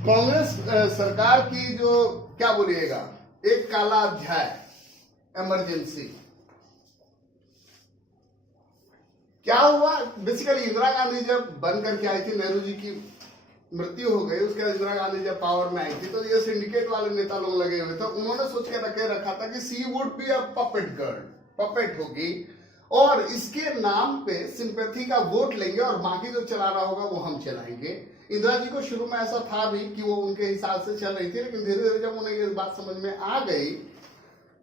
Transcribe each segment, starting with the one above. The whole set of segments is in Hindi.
कांग्रेस सरकार की जो क्या बोलिएगा एक काला अध्याय इमरजेंसी क्या हुआ। बेसिकली इंदिरा गांधी जब बन करके आई थी, नेहरू जी की मृत्यु हो गई, उसके बाद इंदिरा गांधी जब पावर में आई थी तो ये सिंडिकेट वाले नेता लोग लगे हुए थे। उन्होंने सोच के रखा था कि she would be a puppet girl, puppet होगी और इसके नाम पे सिंपैथी का वोट लेंगे और बाकी जो चला रहा होगा वो हम चलाएंगे। इंदिरा जी को शुरू में ऐसा था भी कि वो उनके हिसाब से चल रही थी, लेकिन धीरे धीरे जब उन्हें ये बात समझ में आ गई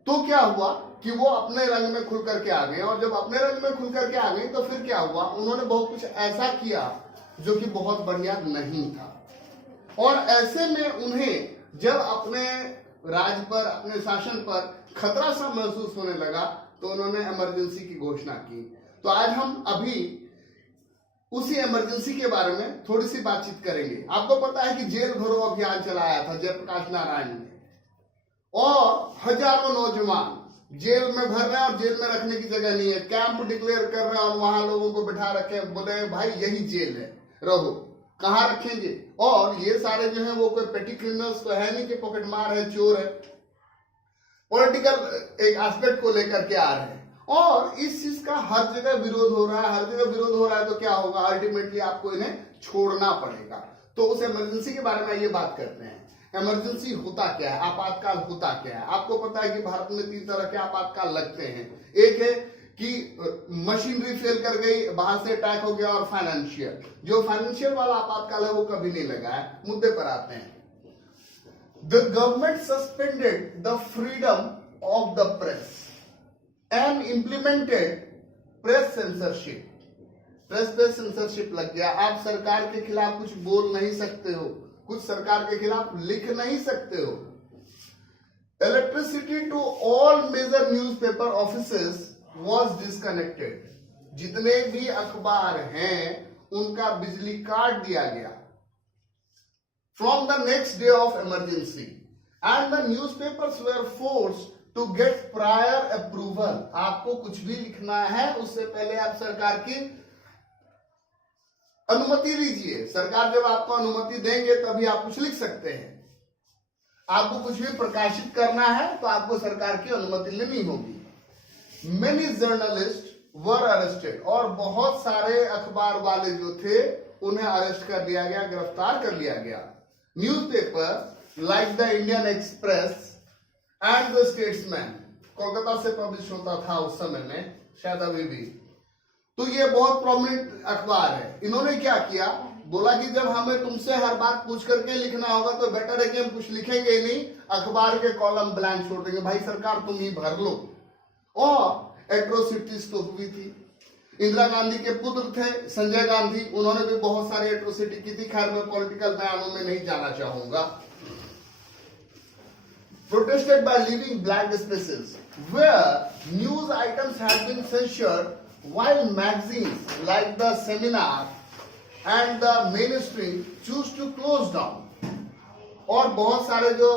तो क्या हुआ कि वो अपने रंग में खुल करके आ गए। और जब अपने रंग में खुल करके आ गई तो फिर क्या हुआ, उन्होंने बहुत कुछ ऐसा किया जो कि बहुत बढ़िया नहीं था। और ऐसे में उन्हें जब अपने राज पर, अपने शासन पर खतरा सा महसूस होने लगा तो उन्होंने इमरजेंसी की घोषणा की। तो आज हम अभी उसी इमरजेंसी के बारे में थोड़ी सी बातचीत करेंगे। आपको पता है कि जेल भरो अभियान चलाया था जयप्रकाश नारायण ने और हजारों नौजवान जेल में भर रहे हैं और जेल में रखने की जगह नहीं है, कैंप डिक्लेयर कर रहे हैं और वहां लोगों को बिठा रखे, बोले भाई यही जेल है, रहो, कहां रखेंगे। और ये सारे जो है वो कोई पेटी क्रिमिनल्स तो है नहीं कि पॉकेट मार है, चोर है, पॉलिटिकल एक एस्पेक्ट को लेकर के आ रहे हैं और इस चीज का हर जगह विरोध हो रहा है। हर जगह विरोध हो रहा है तो क्या होगा, अल्टीमेटली आपको इन्हें छोड़ना पड़ेगा। तो उस इमरजेंसी के बारे में ये बात करते हैं। इमरजेंसी होता क्या है, आपातकाल होता क्या है। आपको पता है कि भारत में 3 तरह के आपातकाल लगते हैं। एक है कि मशीनरी फेल कर गई, बाहर से अटैक हो गया, और फाइनेंशियल। जो फाइनेंशियल वाला आपातकाल है वो कभी नहीं लगा है। मुद्दे पर आते हैं। The government suspended the freedom of the press and implemented press censorship. Press पे सेंसरशिप लग गया। आप सरकार के खिलाफ कुछ बोल नहीं सकते हो, कुछ सरकार के खिलाफ लिख नहीं सकते हो। Electricity to all major newspaper offices was disconnected. जितने भी अखबार हैं उनका बिजली काट दिया गया from the next day of emergency, and the newspapers were forced to get prior approval. आपको कुछ भी लिखना है उससे पहले आप सरकार की अनुमति लीजिए। सरकार जब आपको अनुमति देंगे तभी आप कुछ लिख सकते हैं। आपको कुछ भी प्रकाशित करना है तो आपको सरकार की अनुमति लेनी होगी। Many journalists were arrested, और बहुत सारे अखबार वाले जो थे उन्हें अरेस्ट कर लिया गया, गिरफ्तार कर लिया गया। Newspaper like the Indian express and the statesman, Kolkata से पब्लिश होता था उस समय में, शायद अभी भी, तो ये बहुत प्रोमिनेंट अखबार है। इन्होंने क्या किया, बोला कि जब हमें तुमसे हर बात पूछ करके लिखना होगा तो बेटर है कि हम कुछ लिखेंगे ही नहीं, अखबार के कॉलम ब्लैंक छोड़ देंगे, भाई सरकार तुम ही भर लो। और एट्रोसिटीज तो हुई थी। इंदिरा गांधी के पुत्र थे संजय गांधी, उन्होंने भी बहुत सारी एट्रोसिटी की थी। खैर मैं पॉलिटिकल बयानों में नहीं जाना चाहूंगा। Protested by leaving blank spaces where news items had been censored, while magazines like the Seminar and the Mainstream choose to close down. और बहुत सारे जो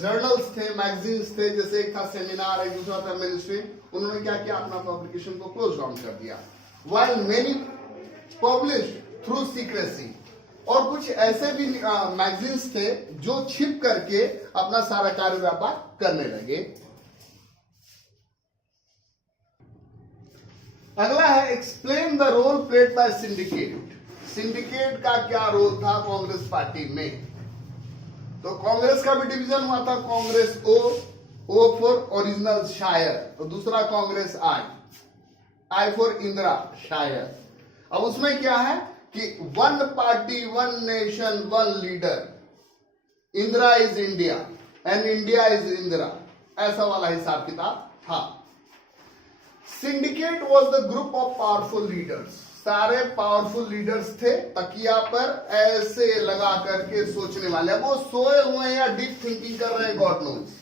जर्नल्स थे, मैगजीन्स थे, जैसे एक था सेमिनार, एक दूसरा था मेनस्ट्रीम, उन्होंने क्या किया, अपना पब्लिकेशन को क्लोज डाउन कर दिया। While many published through secrecy, और कुछ ऐसे भी मैगजीन्स थे जो छिप करके अपना सारा कार्य व्यापार करने लगे। अगला है explain the role played by syndicate. Syndicate का क्या रोल था कांग्रेस पार्टी में। तो कांग्रेस का भी डिवीजन हुआ था, कांग्रेस ओ फॉर ओरिजिनल शायर, और दूसरा कांग्रेस आई फॉर इंदिरा शायर। अब उसमें क्या है कि 1 party 1 nation 1 leader, Indira is India and India is Indira, ऐसा वाला हिसाब किताब था। Syndicate was the group of powerful leaders. सारे पावरफुल लीडर्स थे, तकिया पर ऐसे लगा करके सोचने वाले। वो सोए हुए हैं या डीप थिंकिंग कर रहे हैं, गॉड नोज।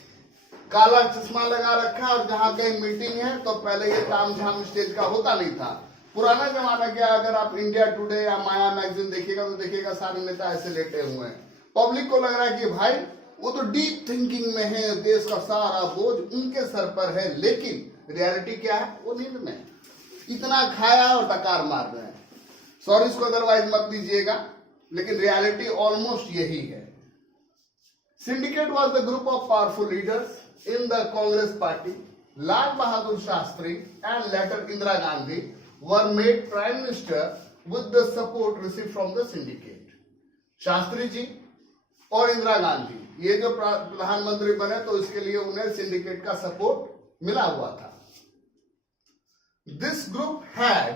काला चश्मा लगा रखा और जहां कहीं मीटिंग है तो पहले ये ताम झाम स्टेज का होता नहीं था। पुराना जमाना क्या, अगर आप इंडिया टुडे या माया मैगजीन देखिएगा तो देखिएगा सारे नेता ऐसे लेटे हुए हैं। पब्लिक को लग रहा है कि भाई वो तो डीप थिंकिंग में है, देश का सारा बोझ उनके सर पर है, लेकिन रियलिटी क्या है, वो नींद में इतना खाया और डकार मार रहे हैं। सॉरी इसको अदरवाइज मत दीजिएगा, लेकिन रियलिटी ऑलमोस्ट यही है। Syndicate was the group of powerful leaders in the Congress party. Lal Bahadur Shastri and later Indira Gandhi were made prime minister with the support received from the syndicate. Shastri ji और इंदिरा गांधी ये जो प्रधानमंत्री बने तो इसके लिए उन्हें सिंडिकेट का सपोर्ट मिला हुआ था. This group had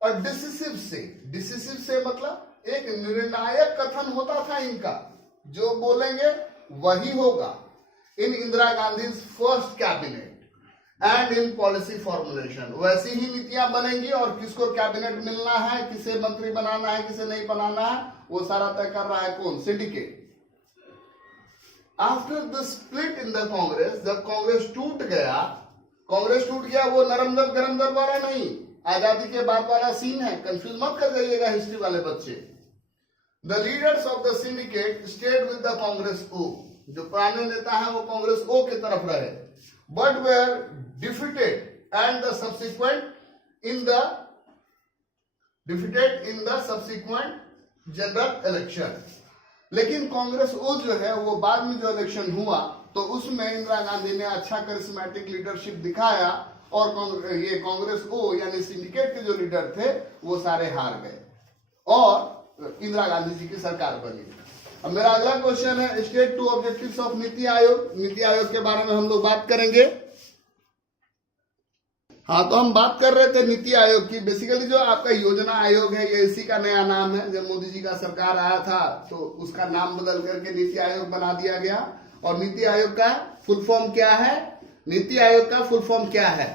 a decisive say. Decisive say मतलब एक निर्णायक कथन होता था इनका, जो बोलेंगे वही होगा. In Indira Gandhi first cabinet and in policy formulation, वैसी ही नीतियां बनेंगी और किसको कैबिनेट मिलना है, किसे मंत्री बनाना है, किसे नहीं बनाना है, वो सारा तय कर रहा है कौन? Syndicate. After the split in the Congress, जब कांग्रेस टूट गया, कांग्रेस टूट गया वो नरम दल गरम दल वाला नहीं, आजादी के बाद वाला सीन है, कंफ्यूज मत कर जाइएगा हिस्ट्री वाले बच्चे. The leaders of the syndicate stayed with the Congress O, जो पुराने नेता है वो कांग्रेस ओ की तरफ रहे, but were defeated in the subsequent general election. लेकिन कांग्रेस ओ जो है वो बाद में जो इलेक्शन हुआ तो उसमें इंदिरा गांधी ने अच्छा करिश्मेटिक लीडरशिप दिखाया और ये कांग्रेस ओ यानी सिंडिकेट के जो लीडर थे वो सारे हार गए और इंदिरा गांधी जी की सरकार बनी. अब मेरा अगला क्वेश्चन है state to objectives of NITI Aayog. NITI Aayog के बारे में हम लोग बात करेंगे. हाँ, तो हम बात कर रहे थे नीति आयोग की. बेसिकली जो आपका योजना आयोग है ये इसी का नया नाम है. जब मोदी जी का सरकार आया था तो उसका नाम बदल करके नीति आयोग बना दिया गया. और नीति आयोग का फुल फॉर्म क्या है? नीति आयोग का फुल फॉर्म क्या है?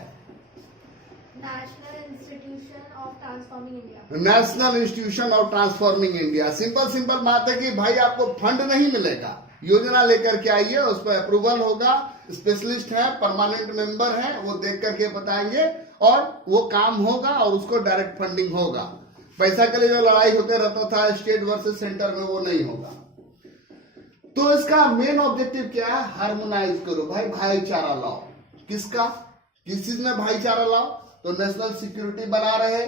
National institution of transforming India. National institution of transforming India. Simple बात है कि भाई आपको फंड नहीं मिलेगा, योजना लेकर के आइए, उस पर अप्रूवल होगा, स्पेशलिस्ट है, परमानेंट मेंबर है, वो देख करके बताएंगे और वो काम होगा और उसको डायरेक्ट फंडिंग होगा. पैसा के लिए जो लड़ाई होते रहता था स्टेट वर्सेस सेंटर में, वो नहीं होगा. तो इसका मेन ऑब्जेक्टिव क्या है? हार्मोनाइज करो भाई, भाईचारा लाओ. किसका? किस चीज में भाईचारा लाओ? तो नेशनल सिक्योरिटी बना रहे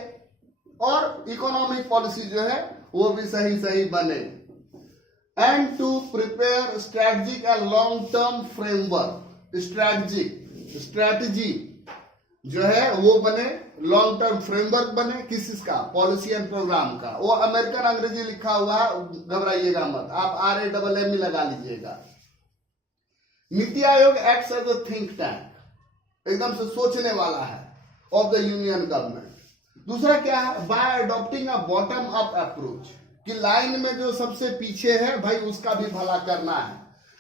और इकोनॉमिक पॉलिसी जो है वो भी सही बने. And to prepare strategic and long term framework. Strategy जो है वो बने, लॉन्ग टर्म फ्रेमवर्क बने. किस चीज का? पॉलिसी एंड प्रोग्राम का. वो अमेरिकन अंग्रेजी लिखा हुआ है, घबराइएगा मत, आप RAMM लगा लीजिएगा. NITI Aayog acts as a think tank, एकदम से सोचने वाला है ऑफ द यूनियन गवर्नमेंट. दूसरा क्या है? Bye adopting a bottom up approach, कि लाइन में जो सबसे पीछे है भाई उसका भी भला करना है.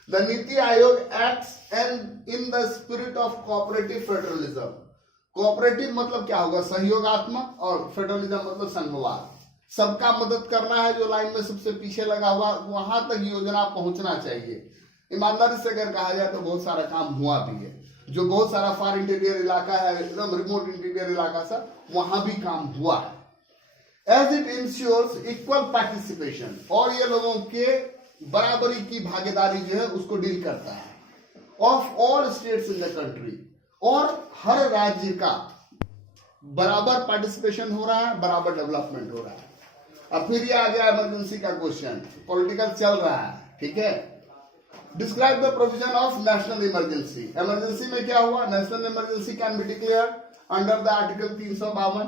द नीति Aayog acts in the spirit of cooperative federalism. Cooperative मतलब क्या होगा? सहयोगात्मक, और फेडरलिज्म मतलब संघवाद. सबका मदद करना है, जो लाइन में सबसे पीछे लगा हुआ वहां तक योजना पहुंचना चाहिए. ईमानदारी से अगर कहा जाए तो बहुत सारा काम हुआ भी है. जो बहुत सारा फार इंटीरियर इलाका है, एकदम रिमोट इंटीरियर इलाका सा, वहां भी काम हुआ है. As it ensures equal participation, और ये लोगों के बराबरी की भागीदारी जो है उसको डील करता है. Of all states in the country, और हर राज्य का बराबर पार्टिसिपेशन हो रहा है, बराबर डेवलपमेंट हो रहा है. अब फिर ये आ गया इमरजेंसी का क्वेश्चन, पॉलिटिकल चल रहा है, ठीक है. Describe the provision of national emergency. Emergency में क्या हुआ? National emergency can be declared under the article 352.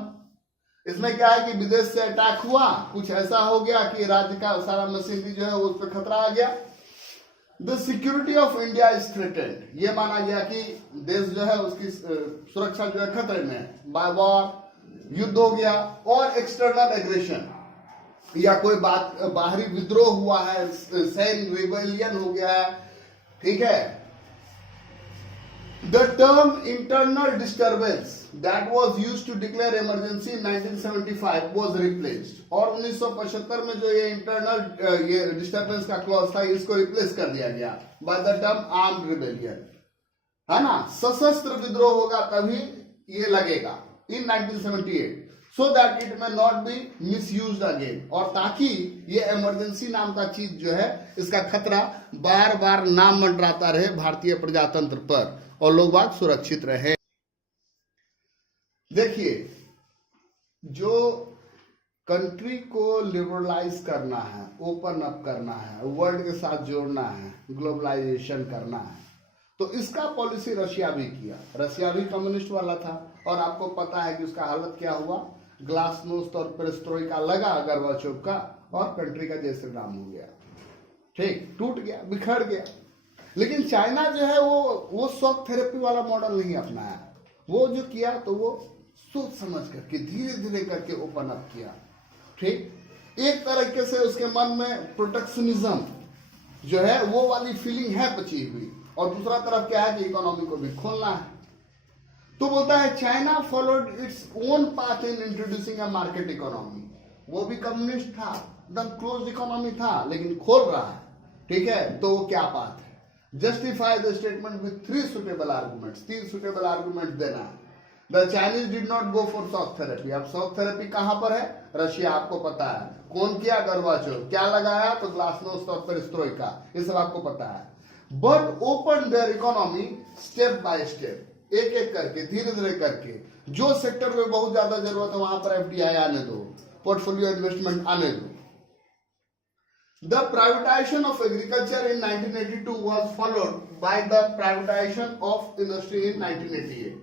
इसमें क्या है कि विदेश से अटैक हुआ, कुछ ऐसा हो गया कि राज्य का सारा मशीनरी जो है उस पर खतरा आ गया. The security of India is threatened, ये माना गया कि देश जो है उसकी सुरक्षा जो है खतरे में है. बाय वॉर, युद्ध हो गया, और एक्सटर्नल एग्रेशन, या कोई बाहरी विद्रोह हुआ है, सैन्य रिबेलियन हो गया है, ठीक है. The term internal disturbance that was used to declare emergency in 1975 was replaced. और 1975 में जो ये इंटरनल ये डिस्टर्बेंस का क्लॉज था, इसको रिप्लेस कर दिया गया by the term armed rebellion. है ना? सशस्त्र विद्रोह होगा तभी ये लगेगा in 1978, so that it may not be misused again. और ताकि ये इमरजेंसी नाम का चीज जो है इसका खतरा बार बार ना मंडराता रहे भारतीय प्रजातंत्र पर और लोग बाग सुरक्षित रहे. देखिए, जो कंट्री को लिबरलाइज करना है, ओपन अप करना है, वर्ल्ड के साथ जोड़ना है, ग्लोबलाइजेशन करना है। तो इसका पॉलिसी रशिया भी किया। रशिया भी कम्युनिस्ट वाला था और आपको पता है कि उसका हालत क्या हुआ, ग्लासनोस्ट और पेरेस्ट्रोइका लगा गोर्बाचोव का और कंट्री का जय श्री राम हो गया। ठीक, टूट गया, बिखर गया। लेकिन चाइना जो है वो शॉक थेरेपी वाला मॉडल नहीं अपनाया। वो जो किया तो वो सोच समझ करके धीरे धीरे करके ओपन अप किया। ठीक, एक तरीके से उसके मन में प्रोटेक्शनिज्म जो है वो वाली फीलिंग है बची हुई, और दूसरा तरफ क्या है कि इकोनॉमी को भी खोलना है। तो बोलता है China followed its own path in introducing a market economy. वो भी कम्युनिस्ट था, एकदम क्लोज इकोनॉमी था, लेकिन खोल रहा है। ठीक है, तो वो क्या बात है, justify the statement with 3 suitable arguments. 3 suitable argument देना है। The Chinese did not go for shock therapy. अब शॉक थेरेपी कहां पर है, रशिया, आपको पता है। कौन किया, गोर्बाचोव। क्या लगाया, तो ग्लासनोस्ट और पेरेस्ट्रोइका, ये सब आपको पता है। But open there economy step by step, एक एक करके, धीरे धीरे करके। जो सेक्टर में बहुत ज्यादा जरूरत है वहां पर एफडीआई आने दो, पोर्टफोलियो इन्वेस्टमेंट आने दो। The privatization of agriculture in 1982 was followed by the privatization of industry in 1988।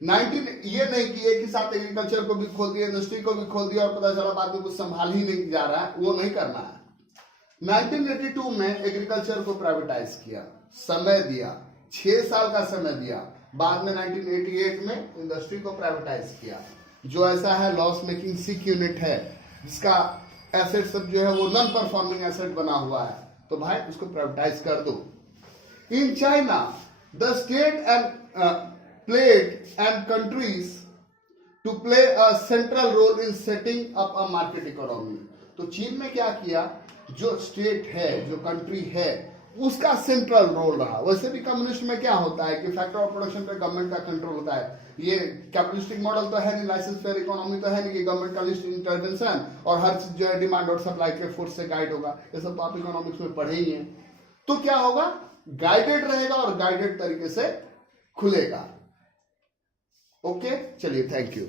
ये नहीं कि एक ही साथ एग्रीकल्चर को भी खोल दिया, इंडस्ट्री को भी खोल दिया और पता चला बाद में कुछ संभाल ही नहीं जा रहा है, वो नहीं करना है। 1982 में एग्रीकल्चर को प्राइवेटाइज किया, समय दिया, 6 साल का समय दिया। बाद में 1988 में इंडस्ट्री को प्राइवेटाइज किया। जो ऐसा है लॉस मेकिंग सिक यूनिट है, जिसका एसेट सब जो है वो नॉन परफॉर्मिंग एसेट बना हुआ है, तो भाई उसको प्राइवेटाइज कर दो। In China the state and played and countries to play a central role in setting up a market economy. तो चीन में क्या किया, जो स्टेट है, जो कंट्री है, उसका सेंट्रल रोल रहा। वैसे भी कम्युनिस्ट में क्या होता है कि फैक्टर ऑफ प्रोडक्शन पे गवर्नमेंट का कंट्रोल होता है। ये कैपिटलिस्टिक मॉडल तो है नहीं, लाइसेंस फेयर इकोनॉमी तो है नहीं कि गवर्नमेंट का लिस्ट इंटरवेंशन और हर चीज जो है डिमांड और सप्लाई के फोर्स से गाइड होगा। ये सब आप इकोनॉमिक्स में पढ़े ही हैं। तो क्या होगा, गाइडेड रहेगा और गाइडेड तरीके से खुलेगा। ओके, चलिए, थैंक यू।